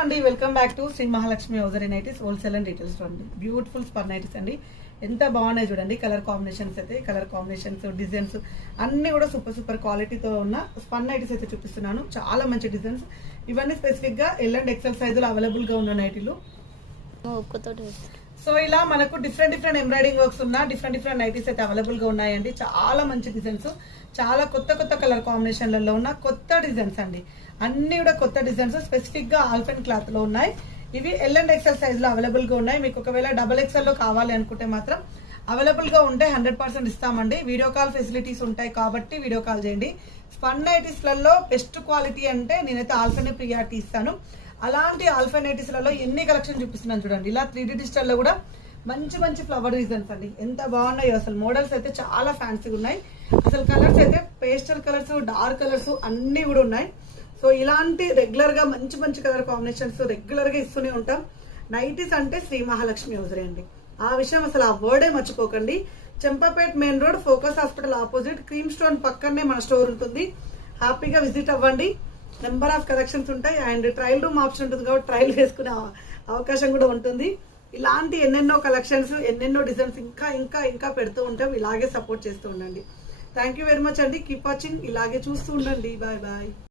అండి, welcome back to Shri Mahalakshmi hosiery nighties wholesale and retail store అండి. Beautiful స్పర్ nighties అండి. ఎంత బాగున్నాయి చూడండి. కలర్ కాంబినేషన్స్ అయితే కలర్ కాంబినేషన్స్ డిజైన్స్ అన్ని కూడా సూపర్ క్వాలిటీతో ఉన్న స్పన్ నైటీస్ అయితే చూపిస్తున్నాను. చాలా మంచి డిజైన్స్ ఇవన్నీ స్పెసిఫిక్ గా ఎల్ అండ్ ఎక్సెల్ సైజులో అవైలబుల్ గా ఉన్న నైటీలు. సో ఇలా మనకు డిఫరెంట్ ఎంబ్రాయిడింగ్ వర్క్స్ ఉన్న డిఫరెంట్ నైటీస్ అయితే అవైలబుల్ గా ఉన్నాయండి. చాలా మంచి డిజైన్స్, చాలా కొత్త కలర్ కాంబినేషన్లలో ఉన్న కొత్త డిజైన్స్ అండి. అన్ని కూడా కొత్త డిజైన్స్ స్పెసిఫిక్ గా ఆల్ఫెన్ క్లాత్ లో ఉన్నాయి. ఇవి ఎల్ అండ్ ఎక్సెల్ సైజ్ లో అవైలబుల్ గా ఉన్నాయి. మీకు ఒకవేళ డబల్ ఎక్సెల్ లో కావాలి అనుకుంటే మాత్రం అవైలబుల్ గా ఉంటే 100% ఇస్తామండి. వీడియో కాల్ ఫెసిలిటీస్ ఉంటాయి కాబట్టి వీడియో కాల్ చేయండి. స్పన్ నైటీస్ లలో బెస్ట్ క్వాలిటీ అంటే నేనైతే ఆల్ఫెన్ ప్రియారిటీ ఇస్తాను. అలాంటి ఆల్ఫెన్ నైటీస్ లలో ఎన్ని కలెక్షన్ చూపిస్తున్నాను చూడండి. ఇలా 3D డిజిటల్ లో కూడా మంచి ఫ్లవర్ డిజైన్స్ అండి. ఎంత బాగున్నాయో అసలు. మోడల్స్ అయితే చాలా ఫ్యాన్సీగా ఉన్నాయి. అసలు కలర్స్ అయితే పేస్టల్ కలర్స్, డార్క్ కలర్స్ అన్ని కూడా ఉన్నాయి. సో ఇలాంటి రెగ్యులర్ గా మంచి కలర్ కాంబినేషన్స్ రెగ్యులర్ గా ఇస్తూనే ఉంటాం. నైటీస్ అంటే శ్రీ మహాలక్ష్మి హౌజరీ అండి. ఆ విషయం అసలు ఆ వర్డే మర్చిపోకండి. Champapet main road focus hospital opposite cream stone పక్కనే మన స్టోర్ ఉంటుంది. హ్యాపీగా విజిట్ అవ్వండి. నెంబర్ ఆఫ్ కలెక్షన్స్ ఉంటాయి అండ్ ట్రయల్ రూమ్ ఆప్షన్ ఉంటుంది కాబట్టి ట్రయల్ వేసుకునే అవకాశం కూడా ఉంటుంది. ఇలాంటి ఎన్నెన్నో కలెక్షన్స్, ఎన్నెన్నో డిజైన్స్ ఇంకా పెడుతూ ఉంటాం. ఇలాగే సపోర్ట్ చేస్తూ ఉండండి. థ్యాంక్ యూ వెరీ మచ్ అండి. Keep watching. ఇలాగే చూస్తూ ఉండండి. బాయ్.